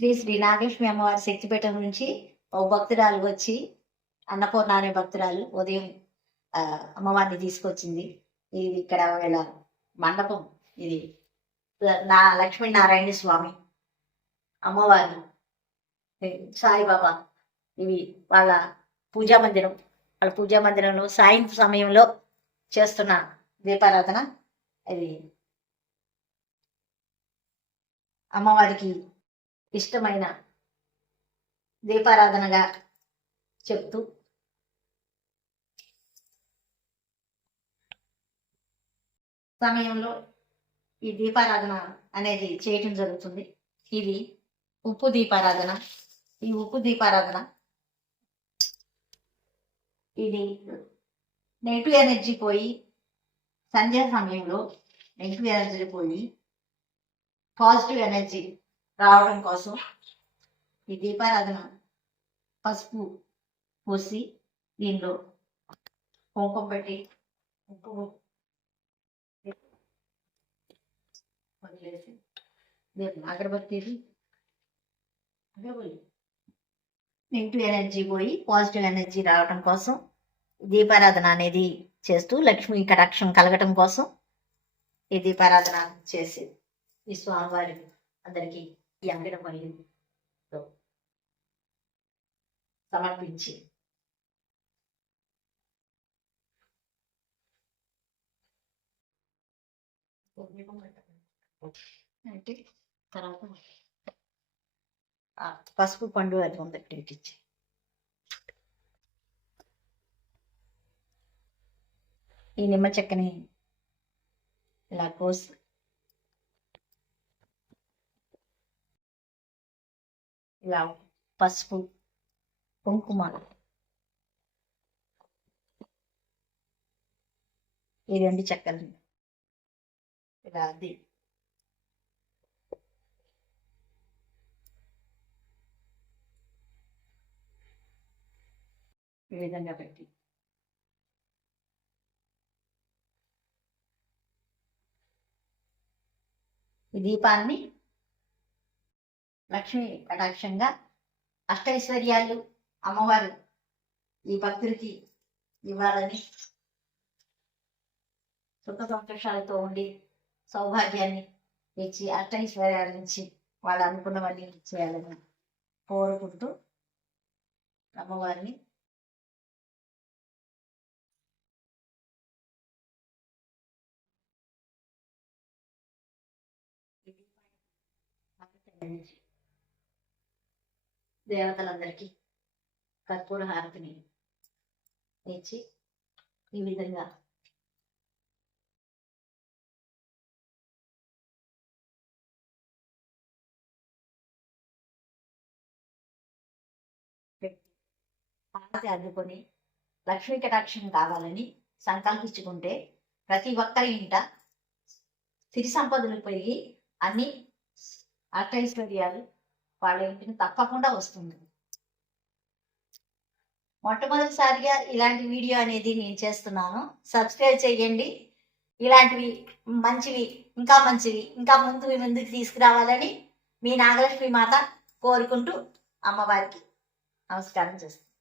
శ్రీ శ్రీ నాగేశ్వరి అమ్మవారి శక్తిపీఠం నుంచి ఓ భక్తురాలు వచ్చి అన్నపూర్ణ అనే భక్తురాలు ఉదయం అమ్మవారిని తీసుకొచ్చింది. ఇది ఇక్కడ వీళ్ళ మండపం. ఇది నా లక్ష్మీనారాయణ స్వామి అమ్మవారు. సాయిబాబా. ఇవి వాళ్ళ పూజా మందిరం. వాళ్ళ పూజా మందిరంలో సాయం సమయంలో చేస్తున్న దీపారాధన. ఇది అమ్మవారికి ఇష్టమైన దీపారాధనగా చెప్తూ సమయంలో ఈ దీపారాధన అనేది చేయటం జరుగుతుంది. ఇది ఉప్పు దీపారాధన. ఈ ఉప్పు దీపారాధన ఇది నెగిటివ్ ఎనర్జీ పోయి సంధ్యా సమయంలో నెగిటివ్ ఎనర్జీ పోయి పాజిటివ్ ఎనర్జీ రావడం కోసం ఈ దీపారాధన పసుపు పోసి దీనిలో కుంకుమ పెట్టి ఉప్పు వదిలేసి దీన్ని అగరబత్తి నెగిటివ్ ఎనర్జీ పోయి పాజిటివ్ ఎనర్జీ రావడం కోసం దీపారాధన అనేది చేస్తూ లక్ష్మీ కటాక్షం కలగటం కోసం ఈ దీపారాధన చేసి ఈ స్వామివారి అందరికీ ఈ అంగడి పనితో సమర్పించి. అంటే తర్వాత పసుపు పండు అది ఉంది ఇచ్చి. ఈ నిమ్మ చెక్కని ఇలా కోసి ఇలా పసుపు కుంకుమ ఈ రెండు చెక్కలు. ఇలా అది. ఈ విధంగా పెట్టి. ఈ దీపాన్ని లక్ష్మి కటాక్షంగా అష్టైశ్వర్యాలు అమ్మవారు ఈ భక్తులకి ఇవ్వాలని సుఖ సంతోషాలతో ఉండి సౌభాగ్యాన్ని ఇచ్చి అష్టైశ్వర్యాల నుంచి వాళ్ళు అనుకున్నవన్నీ చేయాలని కోరుకుంటూ అమ్మవారిని దేవతలందరికీ కర్పూర హారతిని ఇచ్చి ఈ విధంగా హారతి అందుకొని లక్ష్మీ కటాక్షం కావాలని సంకల్పించుకుంటే ప్రతి ఒక్కరి ఇంట సిరి సంపదలు పెరిగి అన్ని అష్టైశ్వర్యాలు వాళ్ళ ఇంటిని తప్పకుండా వస్తుంది. మొట్టమొదటిసారిగా ఇలాంటి వీడియో అనేది నేను చేస్తున్నాను. సబ్స్క్రైబ్ చేయండి. ఇలాంటివి మంచివి ఇంకా మంచివి ఇంకా ముందు ముందుకు తీసుకురావాలని మీ నాగలక్ష్మి మాత కోరుకుంటూ అమ్మవారికి నమస్కారం చేస్తాను